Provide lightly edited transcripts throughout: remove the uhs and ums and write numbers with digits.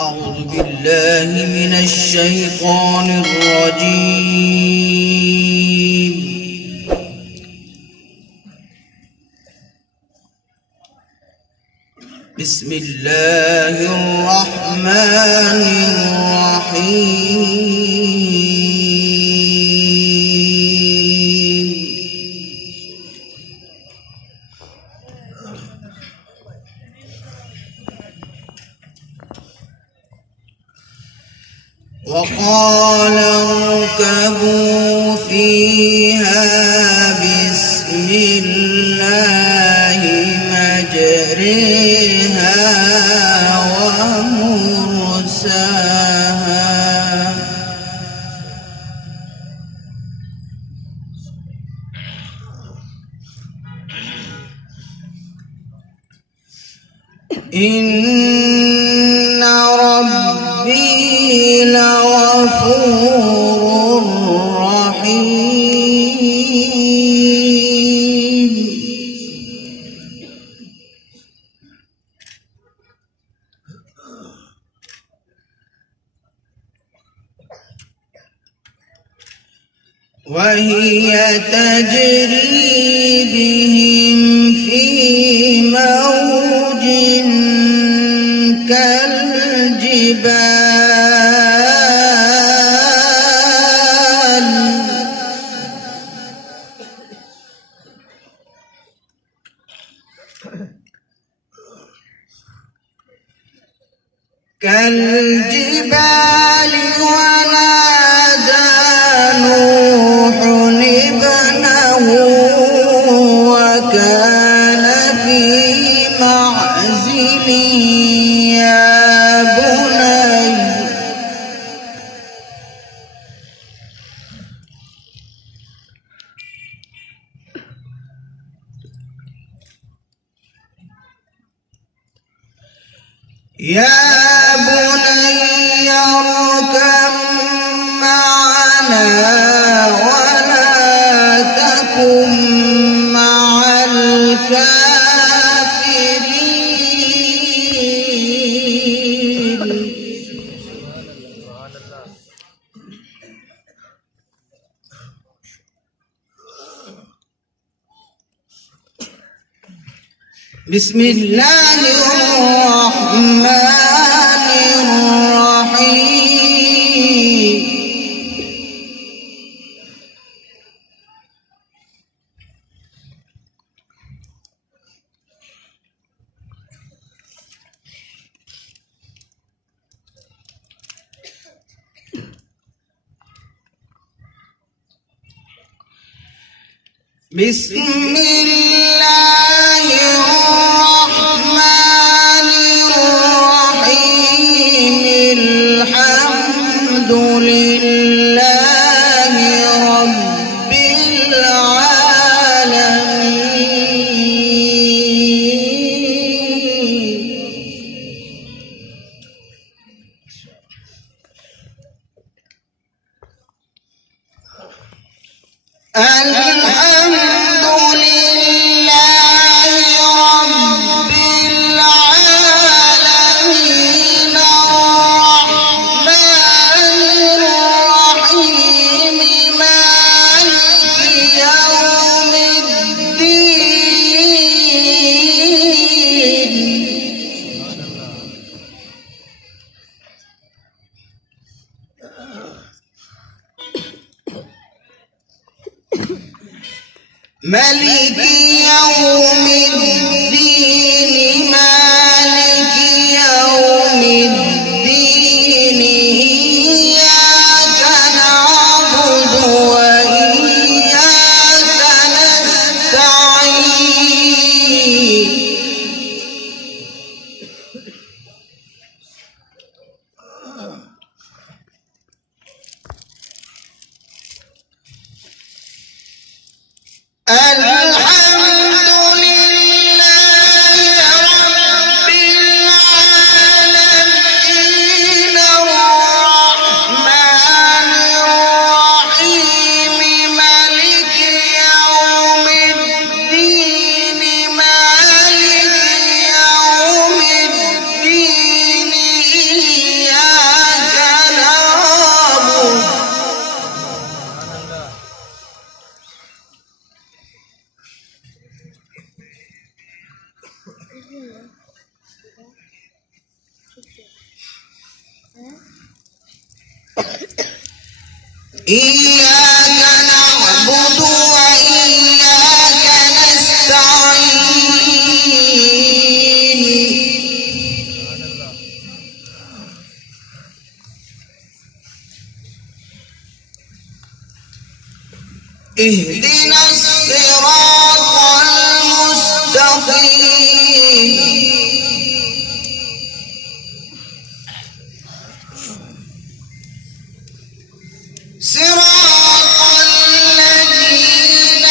أعوذ بالله من الشيطان الرجيم. بسم الله الرحمن الرحيم. وقال اركبوا فيها بسم الله مجريها ومرساها إن ربي لغفور رحيم. وهي تجري بهم في موج كالجبال ونادى نوح ابنه وكان في معزل يا بني اركب معنا ولا تكن مع الكافرين. بسم الله الرحمن الرحيم. بسم الله الرحمن الرحيم. الحمد لله رب العالمين. الحمد لله رب العالمين الرحمن الرحيم مالك يوم الدين. ملك يوم الدين مالك يوم الدين. إياك نعبد وإياك نستعين. الحمد لله إياك نعبد وإياك نستعين اهدنا الصراط المستقيم صراط الذين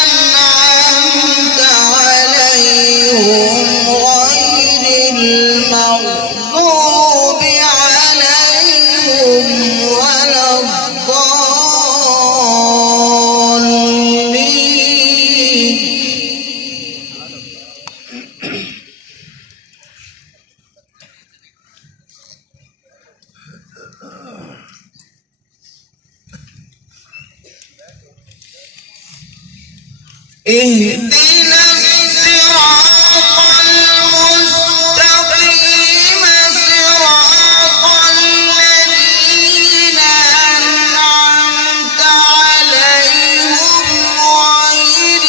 أنعمت عليهم غير المغضوب عليهم ولا الضالين اهدنا الصراط المستقيم صراط الذين أنعمت عليهم غير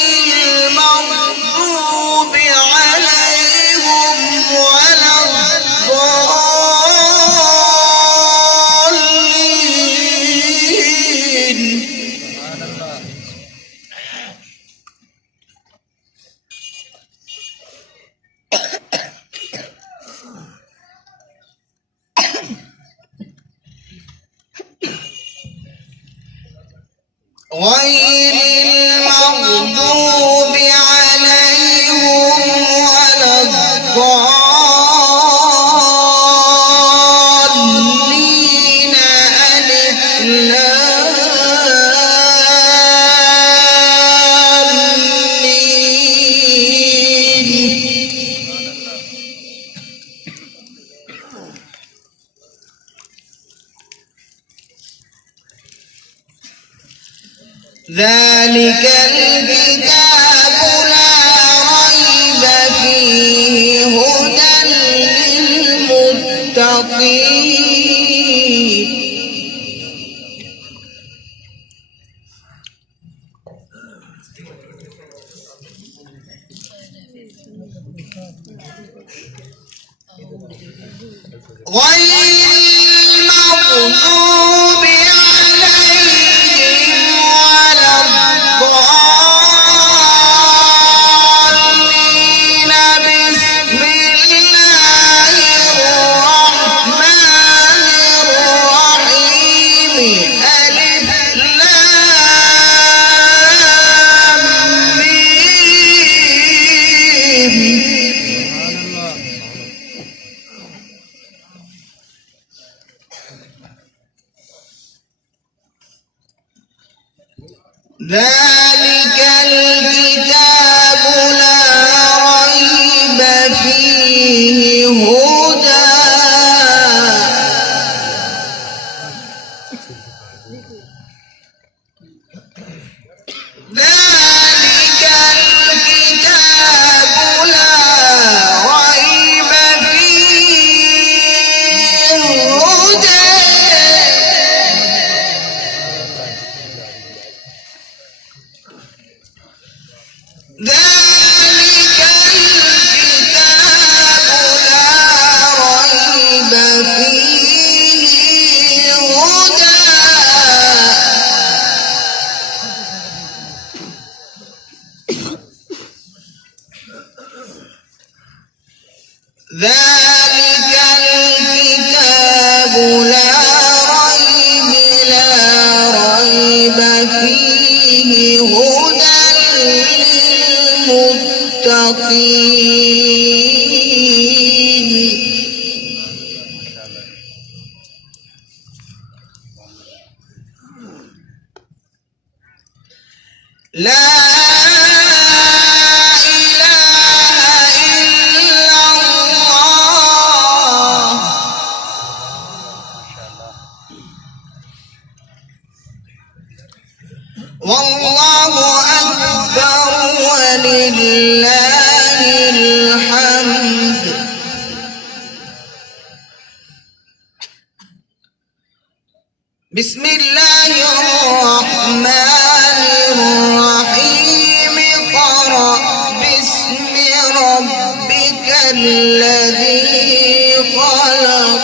المغضوب عليهم ولا الضالين غير المغضوب عليهم ولا الضالين ألف لام ميم ذلك الكتاب لا ريب فيه هدى للمتقين غير المغضوب عليهم ولا الضالين بسم الله الرحمن الرحيم ألف لام ميم ذلك الكتاب لا ريب فيه هدى ذلك الكتاب لا ريب فيه هدى ذلك الكتاب لا ريب فيه هدى ذلك الكتاب لا ريب فيه هدى للمتقين لا إله إلا الله والله أكبر ولله الحمد بسم الله الرحمن الرحيم اقرأ باسم ربك الذي خلق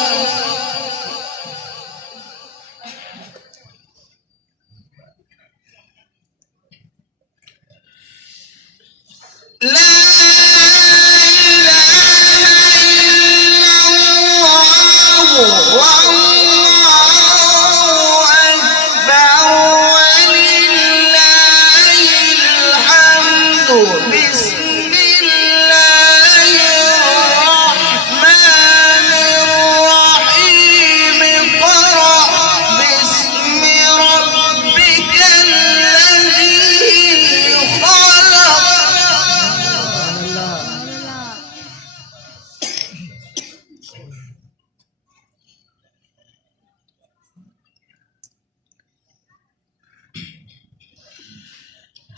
لا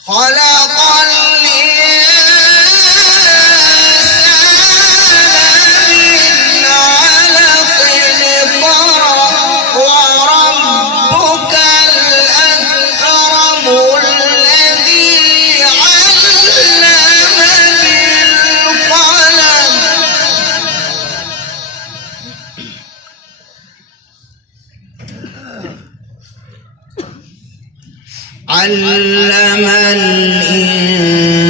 خلق الإنسان من علق اقرأ وربك الأكرم الذي علم بالقلم علم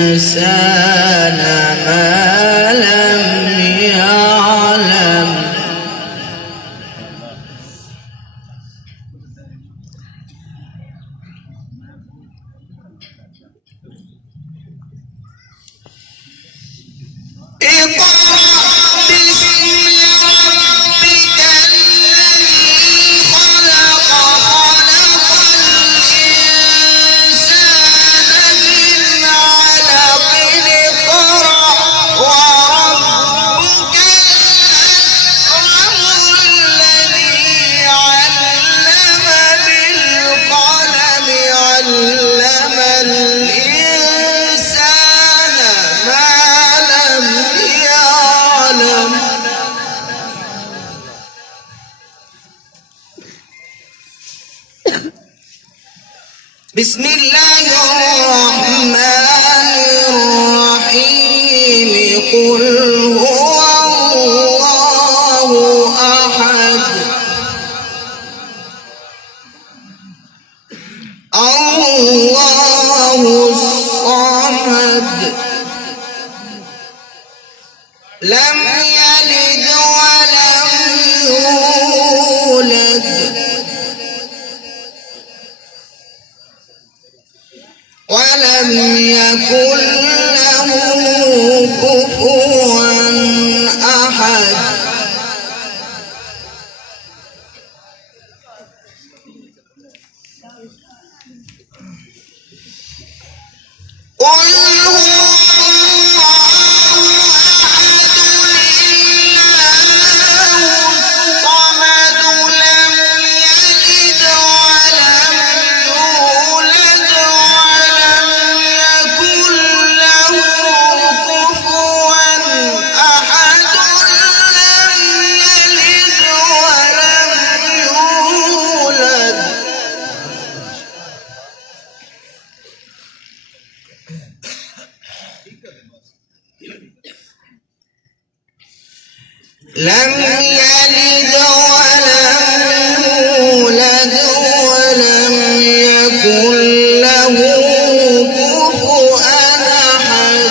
الإنسان ما لم يعلم اقرأ باسم ربك الذي خلق خلق الإنسان من علق اقرأ وربك الأكرم الذي علم بالقلم علم الإنسان ما لم يعلم بسم الله الرحمن الرحيم قل هو الله أحد الله الصمد لم يلد ولم يولد ولم يكن له كفوا أحد قل هو الله أحد الله الصمد لم يلد ولم يولد ولم يكن له كفوا أحد لم يلد ولم يولد لم يلد ولم يولد ولم يكن له كفوا أحد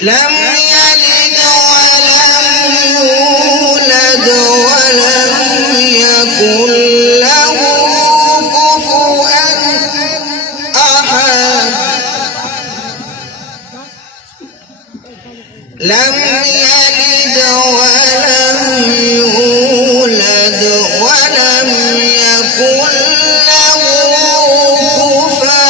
لم يلد ولم يولد ولم يكن له كفوا أحد لم يلد ولم يولد ولم يكن له كفوا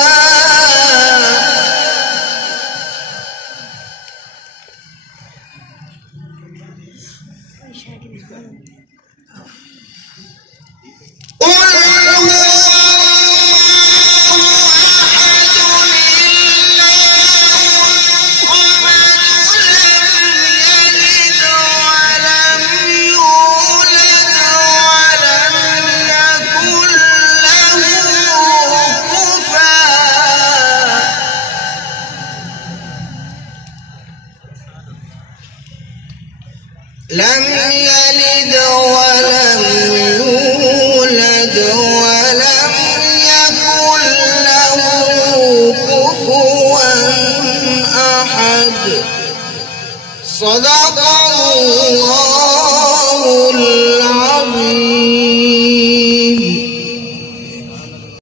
لم يلد ولم